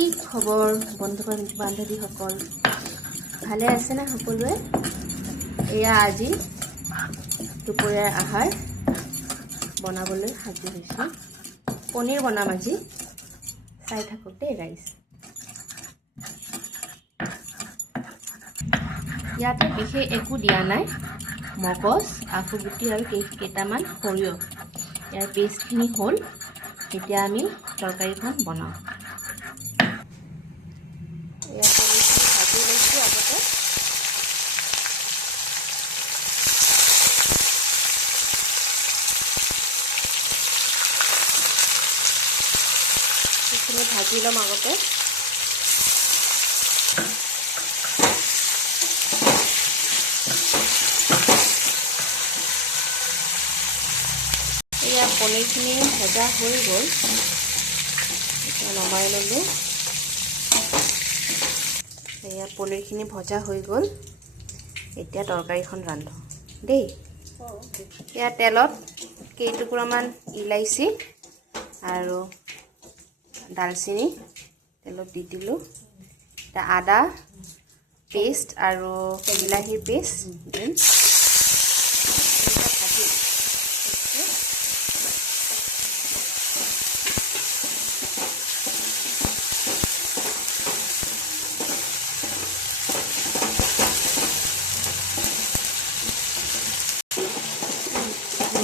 কি খবৰ বন্ধু বান্ধৱীসকল, ভালে আছে না সকলোৱে? এয়া আজি দুপৰীয়াৰ আহাৰ বনাবলৈ সাজু হৈছোঁ। পনীৰ বনাম আজি, চাই থাকক দেই ৰাইজ। ইয়াতে বিশেষ একো দিয়া নাই, মগজ, আফুগুটি আৰু কেইটামান সৰিয়হ। ইয়াৰ পেষ্টখিনি হ'ল। এতিয়া আমি তৰকাৰীখন বনাওঁ। এয়া পনীৰখিনি ভাজি লৈছোঁ আগতে। সেইখিনি ভাজি ল'ম আগতে। এয়া পনীৰখিনি ভজা হৈ গ'ল, এতিয়া নমাই ল'লোঁ। এয়া পনীৰখিনি ভজা হৈ গ'ল, এতিয়া তৰকাৰীখন ৰান্ধো দেই। এয়া তেলত কেইটুকুৰামান ইলাইচি আৰু দালচেনি তেলত দি দিলোঁ। এতিয়া আদা পেষ্ট আৰু বিলাহীৰ পেষ্ট দিম।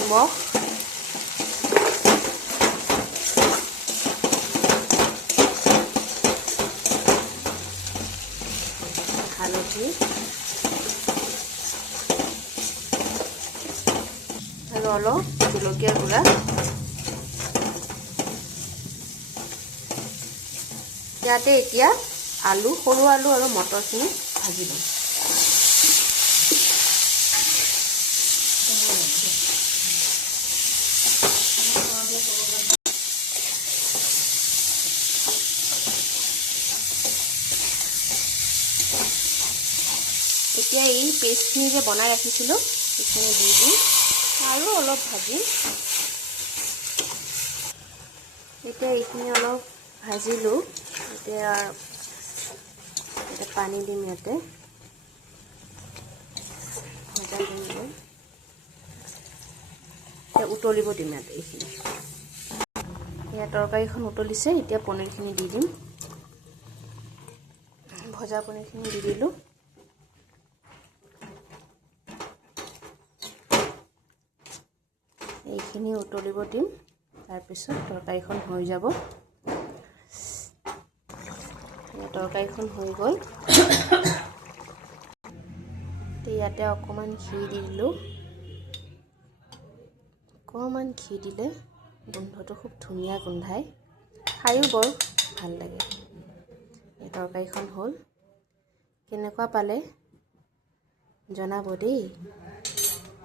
নিমখ, হালধি আৰু অলপ জলকীয়া গুড়া। ইয়াতে এতিয়া আলু, সৰু আলু আৰু মটৰখিনি ভাজি ল'ম। এতিয়া এই পেষ্টখিনি যে বনাই ৰাখিছিলোঁ সেইখিনি দি দিম আৰু অলপ ভাজিম। এতিয়া এইখিনি অলপ ভাজিলোঁ। এতিয়া পানী দিম ইয়াতে, ভজা দিম। এতিয়া উতলিব দিম ইয়াতে এইখিনি। এয়া তৰকাৰীখন উতলিছে, এতিয়া পনীৰখিনি দি দিম। ভজা পনীৰখিনি দি দিলোঁ। এইখিনি উতলিব দিম, তাৰপিছত তৰকাৰীখন হৈ যাব। তৰকাৰীখন হৈ গ'ল। ইয়াতে অকণমান ঘি দি দিলোঁ। অকণমান ঘি দিলে গোন্ধটো খুব ধুনীয়া গোন্ধায়, খায়ো বৰ ভাল লাগে। এই তৰকাৰীখন হ'ল। কেনেকুৱা পালে জনাব দেই।